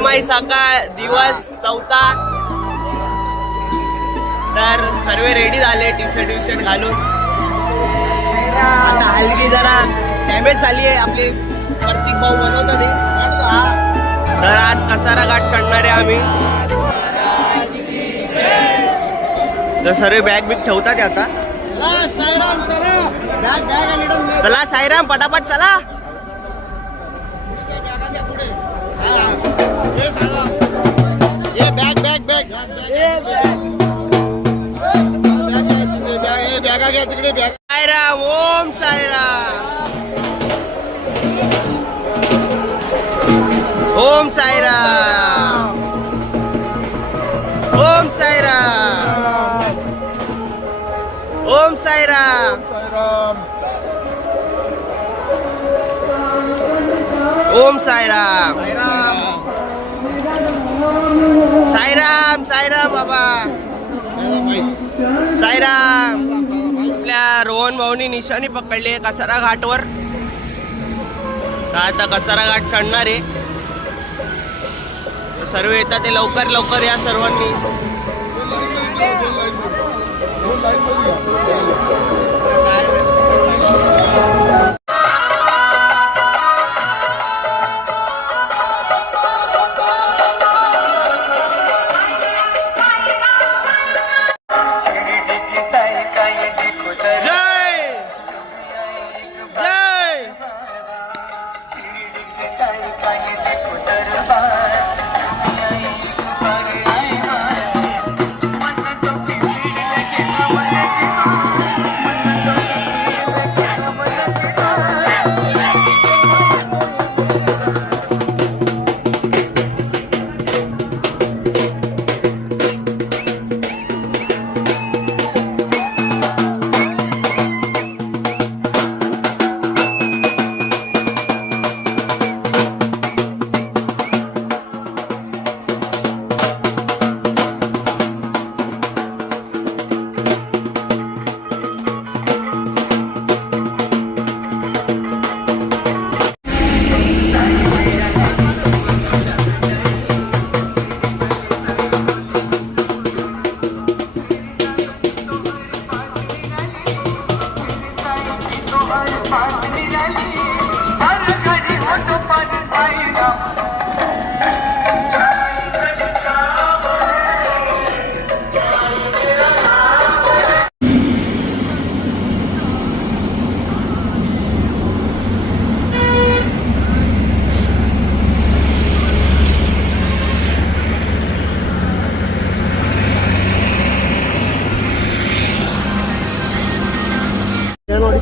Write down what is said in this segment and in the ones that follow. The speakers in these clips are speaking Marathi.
माई सकाळ दिवस चौथा. तर सर्व रेडी झाले टी शर्ट घालून. आता हलगी जरा डॅमेज झाली आहे आपली. प्रतीक भाऊ बनवतात ते. तर आज कसारा घाट चढणार आहे आम्ही. तर सर्व बॅग बिग ठेवतात आता. चला साईराम पटापट चला. साईराम ओम साईराम ओम साईराम ओम साईराम ओम साईराम ओम साईराम साईराम साईराम बाबा साईराम. आपल्या रोहन भाऊनी निशाणी पकडली आहे कसारा घाटवर. आता कसारा घाट चढणार आहे. सर्व येतात ते लवकर या सर्वांनी.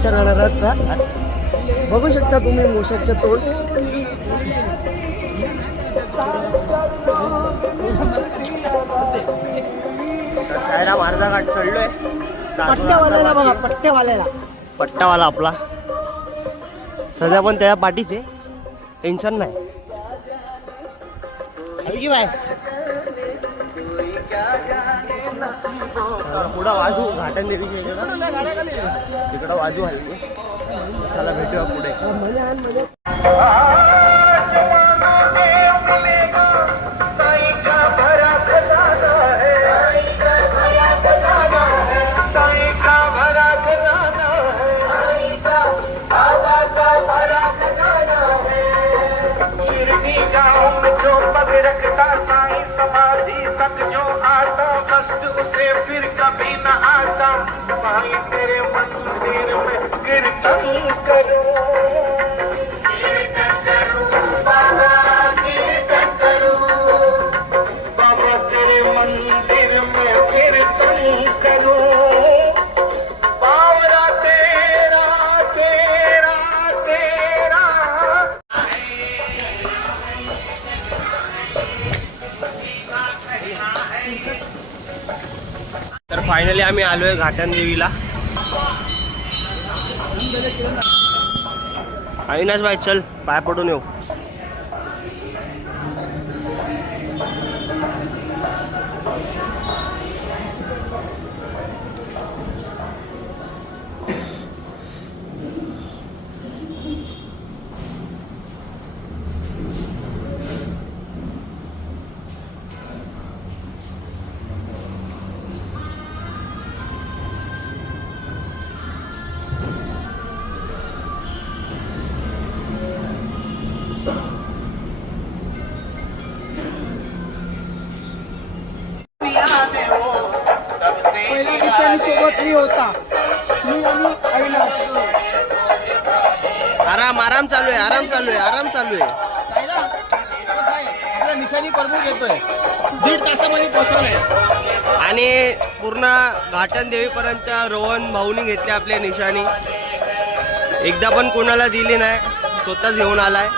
गणराजचा बघू शकता तुम्ही मोशाचे तोंड. साईराम अर्धा घाट चढलोय. पट्ट्यावाल्याला बघा पट्टावाला आपला सध्या पण त्या पाठीचे टेन्शन नाही. हलगी बाय पुढं वाजू घाटन देवी तिकडं वाजू हलगी. चला भेटूया पुढे. तर फायनली आम्ही आलोय घाटन देवीला. अविनाश भाई चल पाय पडून येऊ. आराम चालू आहे, आराम चालू आहे, आराम चालू आहे. आपला निशाणी प्रमुख येतोय, 1.5 तासामध्ये पोहोचवलंय. आणि पूर्ण घाटन देवीपर्यंत रोहन भाऊनी घेतली आपल्या निशाणी. एकदा पण कोणाला दिली नाही, स्वतःच घेऊन आलाय.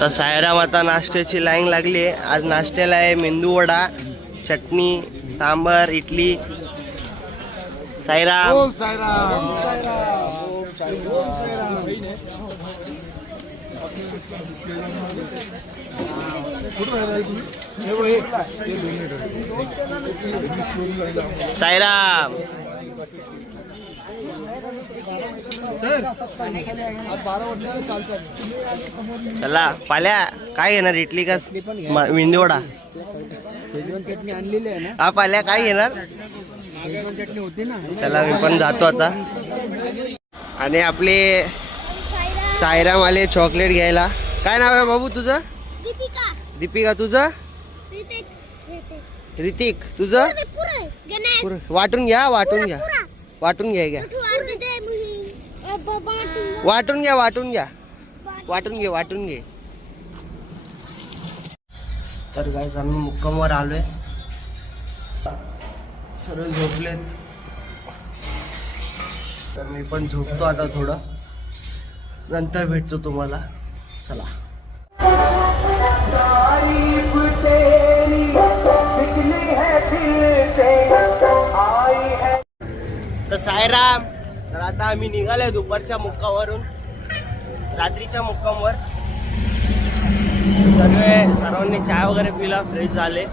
तर सायराम आता नाश्त्याची लाईन लागली आहे. आज नाश्त्याला आहे मेंदू वडा, चटणी, सांबर, इडली. साईराम. ओम साईराम. ओम साईराम. साईराम. चला पाल्या काय घेणार, इडली का मेंदू वडा? हा पाल्या काय घेणार? चला मी पण जातो आता. आणि आपले साईराम आले चॉकलेट घ्यायला. काय नाव आहे बाबू तुझं? दीपिका. तुझं? ऋतिक. तुझं? वाटून घ्या, वाटून घ्या, वाटून घ्या. वाटून घ्या, वाटून घ्या, वाटून घे, वाटून घे. तर गाईस आम्ही मुक्कामवर आलोय. सर्व झोपलेत, तर मी पण झोपतो आता थोडं. नंतर भेटतो तुम्हाला. चला. तर साईराम. तर आता आम्ही निघालोय दुपारच्या मुक्कामवरून रात्रीच्या मुक्कामवर. सर्वांनी चाय वगैरे पिला, फ्रेश झाले.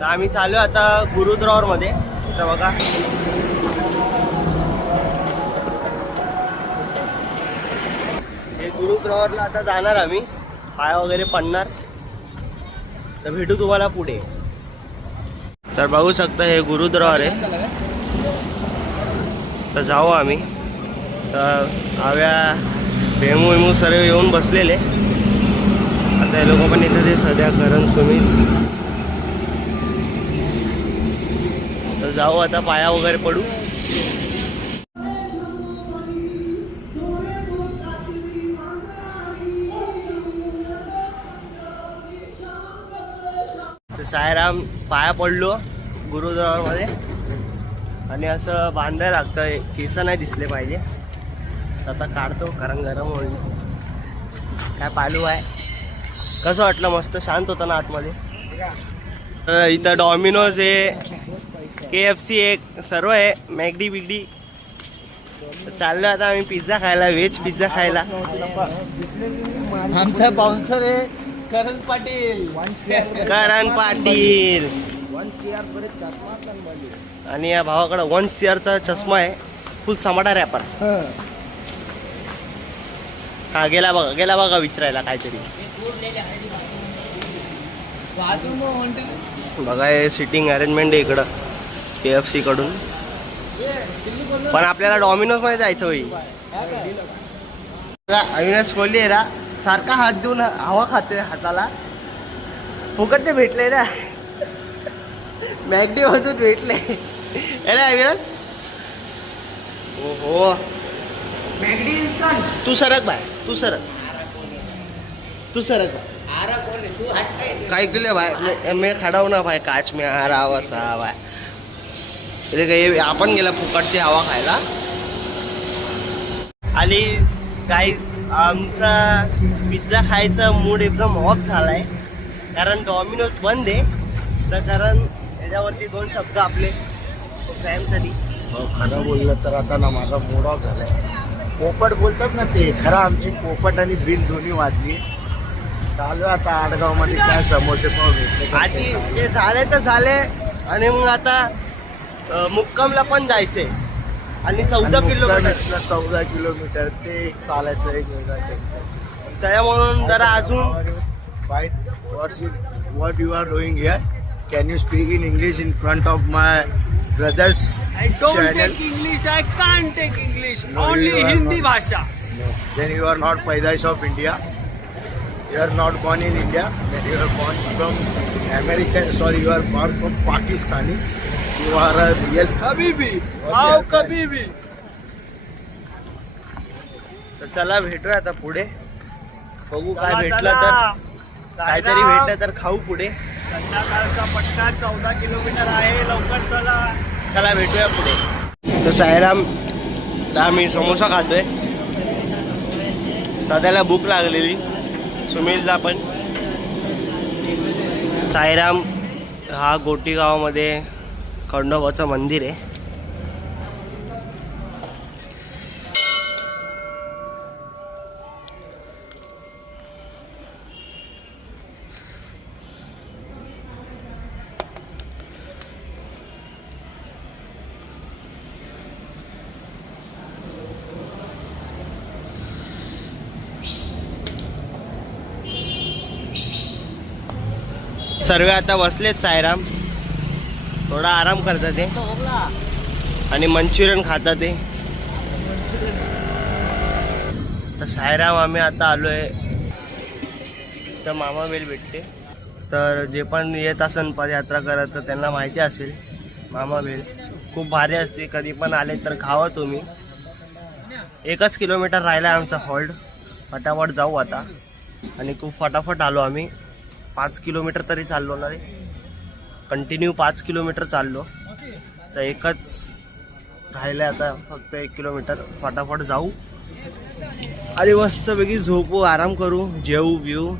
तर आम्ही चालू आता गुरुद्वार मध्ये. तर बघा हे गुरुद्वारला आता जाणार आम्ही, पाय वगैरे पडणार. तर भेटू तुम्हाला पुढे. तर बघू शकता हे गुरुद्वार आहे. तर जाऊ आम्ही. तर आव्या भेमू सर्व येऊन बसलेले. आता हे लोक पण इथे सध्या करण सुमित. तर जाऊ आता, पाया वगैरे पडू. तर साईराम पाया पडलो गुरुद्वारामध्ये. आणि असं बांधायला लागतं, केस नाही दिसले पाहिजे. आता काढतो कारण गरम होईल. काय पालू आहे. कसं वाटलं? मस्त शांत होतं ना आतमध्ये. तर इथं डॉमिनोज आहे, KFC एक सर्व आहे, मॅगडी बिगडी. चाललो आता आम्ही पिझ्झा खायला, व्हेज पिझ्झा खायला. आमचा बाउन्सर आहे करण पाटील. करण पाटील. आणि या भावाकडे 1 CR चा चष्मा आहे, फुल समाटा रॅपर. हा गेला बघा विचारायला काहीतरी. बघा हे सिटिंग अरेंजमेंट आहे इकडं KFC कडून. पण आपल्याला डॉमिनोज मध्ये जायचं होईल. अविनाश कोहली आहे ना, सारखा हात देऊन हवा खातोय हाताला. फुकट ते भेटले ना, मॅगडी मधून भेटले. अविनाश हो तू सरक भाई, तू सरक भाई. काय केलं भाई? मैं खड़ा हूं ना भाई, काच में आ रहा वसा भाई. आपण गेला फुकटची हवा खायला. आणि गाईज आमचा पिझ्झा खायचा मूड एकदम ऑफ झालाय, कारण डॉमिनोज बंद आहे. तर कारण याच्यावरती 2 शब्द आपले फॅनसाठी. खरं बोललं तर आता ना माझा मूड ऑफ झालाय. पोपट बोलतात ना ते, खरं आमची पोपट आणि बिल दोन्ही वाजली. चालू आता आडगाव मध्ये काय समोसे पाव भेटले. आधी ते झाले तर झाले. आणि मग आता मुक्कामला पण जायचंय. आणि 14 किलोमीटर 14 किलोमीटर ते चालायचं एक वेगळा टेन्शन. त्यामुळं जरा अजून fight. What you are doing here? Can you speak in English in front of my brothers channel? English. I can't take English. No, only you are Hindi not. भाषा. Then you are not पैदाइश of India. You are not born in India. Then you are born from American. Sorry, you are born from Pakistani. You are a real Habibi. How Habibi? तर चला भेटूया आता पुढे, बघू काय भेटलं तर, काहीतरी भेटलं तर खाऊ पुढे. संध्याकाळचा पट्टा 14 किलोमीटर आहे. लवकर चला. चला भेटूया पुढे. तर साईराम आम्ही समोसा खातोय. सध्याला भूक लागलेली, सुमितला पण. साईराम हा गोटी गावामध्ये खंडोबाचं मंदिर आहे. सर्व आता बसलेत. साईराम थोडा आराम करतात ते आणि मंचुरियन खातात ते. तर साईराम आम्ही आता आलोय तर मामा बेल भेटते. तर जे पण येत असेल पदयात्रा करत तर त्यांना माहिती असेल मामा बेल खूप भारी असते. कधी पण आले तर खावा तुम्ही. 1 किलोमीटर राहिला आमचा हॉल्ट. फटाफट जाऊ आता. आणि खूप फटाफट आलो आम्ही. 5 किलोमीटर तरी चाललो ना रे, कंटिन्यू 5 किलोमीटर चाललो. तर एकच राहिलं आता, फक्त 1 किलोमीटर. फटाफट जाऊ आणि मस्तपैकी झोपू, आराम करू, जेवू बिवू.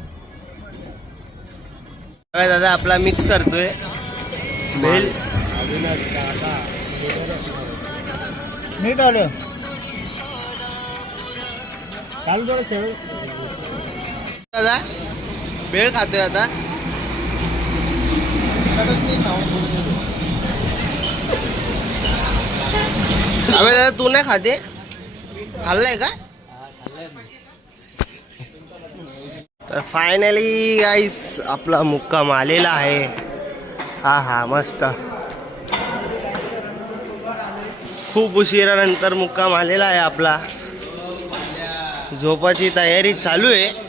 दादा आपला मिक्स करतोय भेल. नीट आलं चालू थोडं शेळ. दादा भेळ खातोय आता. अबे दादा तू नाही खाते? खाल्लाय का? तर फायनली गाईस आपला मुक्काम आलेला आहे. हा मस्त. खूप उशिरानंतर मुक्काम आलेला आहे आपला. झोपाची तयारी चालू आहे.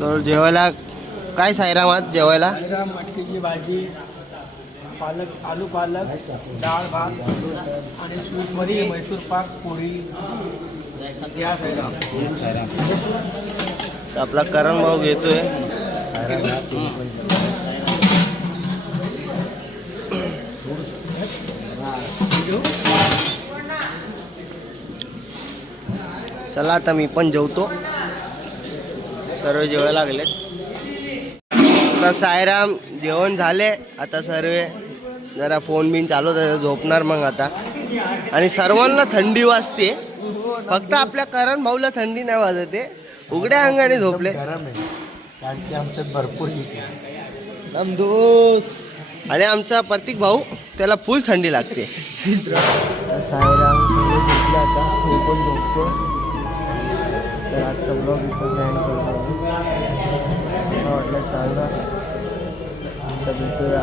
तर जेवायला काय साईराम आज जेवायला? मटकीची भाजी, पालक, आलू पालक, डाळ भात आणि सूपमध्ये मैसूर पाक, पोळी. या तर आपला करण भाऊ घेतोय. चला आता मी पण जेवतो. सर्व जेवायला लागलेत. आता साईराम जेवण झाले. आता सर्व जरा फोन बिन चालू होता, झोपणार मग आता. आणि सर्वांना थंडी वाजते, फक्त आपल्या करण भाऊला थंडी नाही वाजते. उघड्या अंगाने झोपले. गरम आहे कारण की आमच्यात भरपूर दोस. आणि आमचा प्रतीक भाऊ त्याला फुल थंडी लागते. साईराम झोपला आता, तो पण झोपतो. तर आजचा ब्लॉग इथं एंड करतो. वाटलं सांगा. भेटूया.